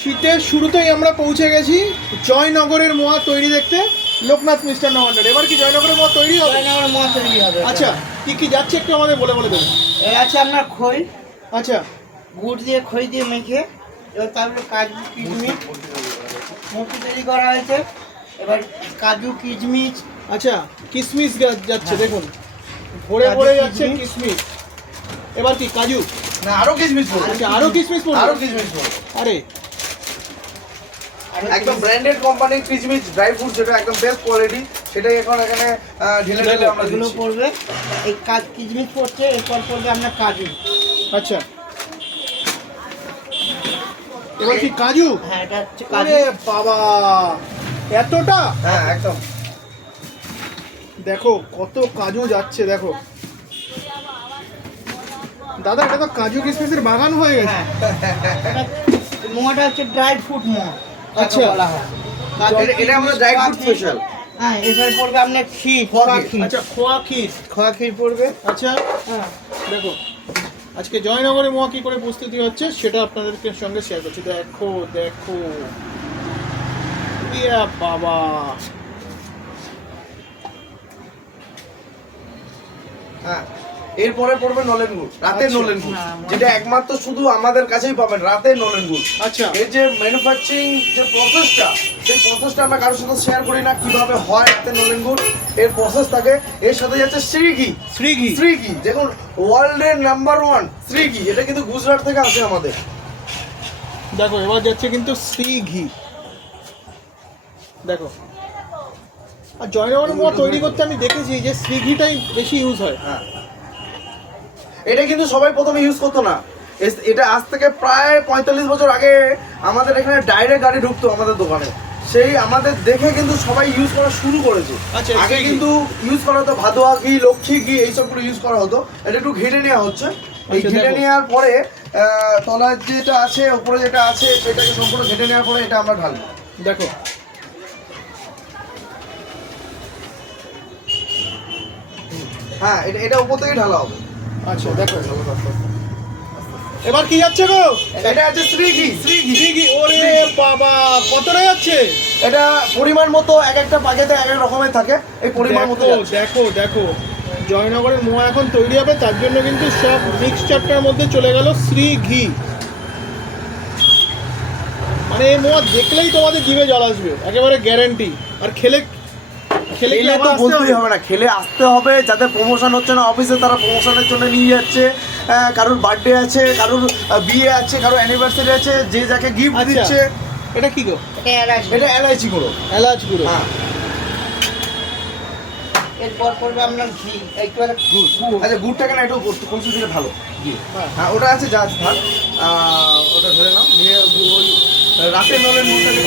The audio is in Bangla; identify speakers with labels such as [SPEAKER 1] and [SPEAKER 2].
[SPEAKER 1] শীতের শুরুতেই আমরা পৌঁছে গেছি জয়নগরের মোয়া তৈরি দেখতে। লোকনাথ মিষ্টান্ন ভান্ডার এবার কি জয়নগরের মোয়া তৈরি হবে?
[SPEAKER 2] জয়নগরের মোয়া তৈরি হবে।
[SPEAKER 1] আচ্ছা কি কি যাচ্ছে একটু আমাদের বলে বলে দেবেন।
[SPEAKER 2] এর আছে আপনার খই।
[SPEAKER 1] আচ্ছা।
[SPEAKER 2] গুড় দিয়ে খই দিয়ে মেখে এবার তারপরে কাজু কিশমিশ মূর্তি তৈরি করা হয়েছে। এবার কাজু কিশমিশ
[SPEAKER 1] আচ্ছা কিসমিস গা- যাচ্ছে
[SPEAKER 2] হ্যাঁ।
[SPEAKER 1] দেখুন। ভরে ভরে যাচ্ছে
[SPEAKER 2] কিশমিশ।
[SPEAKER 1] কিসমিস এবার কি কাজু?
[SPEAKER 3] না আরও পড়বে
[SPEAKER 1] আচ্ছা আরও কিসমিস
[SPEAKER 3] আরও
[SPEAKER 1] আরে
[SPEAKER 2] আর
[SPEAKER 3] একদম ব্র্যান্ডেড কোম্পানির কিসমিস ড্রাই ফ্রুট যেটা একদম বেস্ট কোয়ালিটি সেটাই এখন এখানে ঢেলে ঢেলে আমরা
[SPEAKER 2] এগুলো পড়বে এই কাজ কিশমিশ পড়ছে এরপর পড়বে আপনার কাজু।
[SPEAKER 1] আচ্ছা। এবার কি কাজু?
[SPEAKER 2] হ্যাঁ এটা হচ্ছে কাজু।
[SPEAKER 1] বাবা এতটা?
[SPEAKER 3] হ্যাঁ একদম।
[SPEAKER 1] দেখো কত কাজু যাচ্ছে দেখো। দাদা এটা তো কাজু কিসমিসের বাগান হয়ে গেছে।
[SPEAKER 2] হ্যাঁ। মোয়াটা হচ্ছে ড্রাই ফ্রুট মোয়া।
[SPEAKER 1] আচ্ছা।
[SPEAKER 3] এটা- আমাদের ড্রাই ফ্রুট স্পেশাল
[SPEAKER 2] হ্যাঁ এবার পড়বে আপনার ক্ষীর খোয়া ক্ষীর।
[SPEAKER 1] আচ্ছা খোয়া ক্ষীর।
[SPEAKER 2] খোয়া ক্ষীর পড়বে।
[SPEAKER 1] আচ্ছা
[SPEAKER 2] হ্যাঁ।
[SPEAKER 1] দেখো আজকে জয়নগরে মোয়া কি করে প্রস্তুতি হচ্ছে সেটা আপনাদেরকে সঙ্গে শেয়ার করছি। দেখো দেখো। ইয়া বাবা।
[SPEAKER 3] হ্যাঁ। এরপরে পড়বে নলেন গুড় রাতের
[SPEAKER 1] আচ্ছা।
[SPEAKER 3] নলেন গুড়।
[SPEAKER 2] হ্যাঁ,
[SPEAKER 3] যেটা একমাত্র শুধু আমাদের কাছেই পাবেন রাতের নলেন গুড়।
[SPEAKER 1] আচ্ছা।
[SPEAKER 3] এর যে ম্যানুফ্যাকচারিং যে প্রসেসটা সেই প্রসেসটা আমরা কারোর সাথে শেয়ার করি না কীভাবে হয় রাতের নলেন গুড়। এর প্রসেস থাকে এর সাথে যাচ্ছে শ্রীঘি।
[SPEAKER 1] শ্রীঘি।
[SPEAKER 3] শ্রীঘি দেখুন ওয়ার্ল্ডের নাম্বার ওয়ান শ্রীঘি এটা কিন্তু গুজরাট থেকে আসে আমাদের।
[SPEAKER 1] দেখো এবার যাচ্ছে কিন্তু শ্রী ঘি দেখো। আর জয়নগর মোয়া তৈরি করতে আমি দেখেছি যে শ্রী ঘিটাই বেশি ইউজ হয়।
[SPEAKER 3] হ্যাঁ। এটা কিন্তু সবাই প্রথমে ইউজ করতো না। এটা আজ থেকে প্রায় পঁয়তাল্লিশ বছর আগে আমাদের এখানে ডাইরেক্ট গাড়ি ঢুকতো আমাদের দোকানে। সেই আমাদের দেখে কিন্তু সবাই ইউজ করা শুরু করেছে।
[SPEAKER 1] আচ্ছা,
[SPEAKER 3] আগে কিন্তু ইউজ করা হতো ভাদোয়া ঘি লক্ষ্মী ঘি এইসবগুলো ইউজ করা হতো। এটা একটু ঘেটে নেওয়া হচ্ছে। এই
[SPEAKER 1] আচ্ছা,
[SPEAKER 3] ঘেটে নেওয়ার পরে তলার যেটা আছে উপরে যেটা আছে সেটাকে সম্পূর্ণ ঘেটে নেওয়ার পরে এটা আমরা ঢালবো।
[SPEAKER 1] দেখো।
[SPEAKER 3] হ্যাঁ এটা এটা উপর থেকে ঢালা হবে।
[SPEAKER 1] আচ্ছা দেখো। এবার কি যাচ্ছে গো?
[SPEAKER 3] এটা আছে শ্রীঘি শ্রীঘি
[SPEAKER 1] শ্রী ঘি ওরে বাবা কতটা যাচ্ছে?
[SPEAKER 3] এটা পরিমাণ মতো এক একটা পাকেতে এক এক রকমের থাকে এই পরিমাণ মতো
[SPEAKER 1] দেখো দেখো দেখো। জয়নগরের মোয়া এখন তৈরি হবে তার জন্য কিন্তু সব মিক্সচারটার মধ্যে চলে গেল শ্রী ঘি মানে এই মোয়া দেখলেই তোমাদের জিভে জল আসবে একেবারে গ্যারেন্টি আর খেলে খেলে কি
[SPEAKER 3] তো বলতেই
[SPEAKER 1] হবে?
[SPEAKER 3] না খেলে আসতে হবে যাতে প্রমোশন হচ্ছে না অফিসে তারা প্রমোশনের জন্য নিয়ে যাচ্ছে। কারোর বার্থডে আছে কারোর বিয়ে আছে কারোর অ্যানিভার্সারি আছে যে যাকে গিফট
[SPEAKER 1] আচ্ছা।
[SPEAKER 3] দিচ্ছে।
[SPEAKER 1] এটা কি গো?
[SPEAKER 2] এটা
[SPEAKER 3] এলআইসি করো
[SPEAKER 1] এলাচ গুঁড়ো।
[SPEAKER 3] হ্যাঁ।
[SPEAKER 2] এরপর পড়বে আপনার ঘি একটু গুড়।
[SPEAKER 3] আচ্ছা গুড়টাকে না একটু কমসে দিলে ভালো।
[SPEAKER 1] হ্যাঁ।
[SPEAKER 3] হ্যাঁ ওটা আছে যা আহ, ওটা ধরে নাও। নিয়ে ওই রাতের নলের মুখটাকে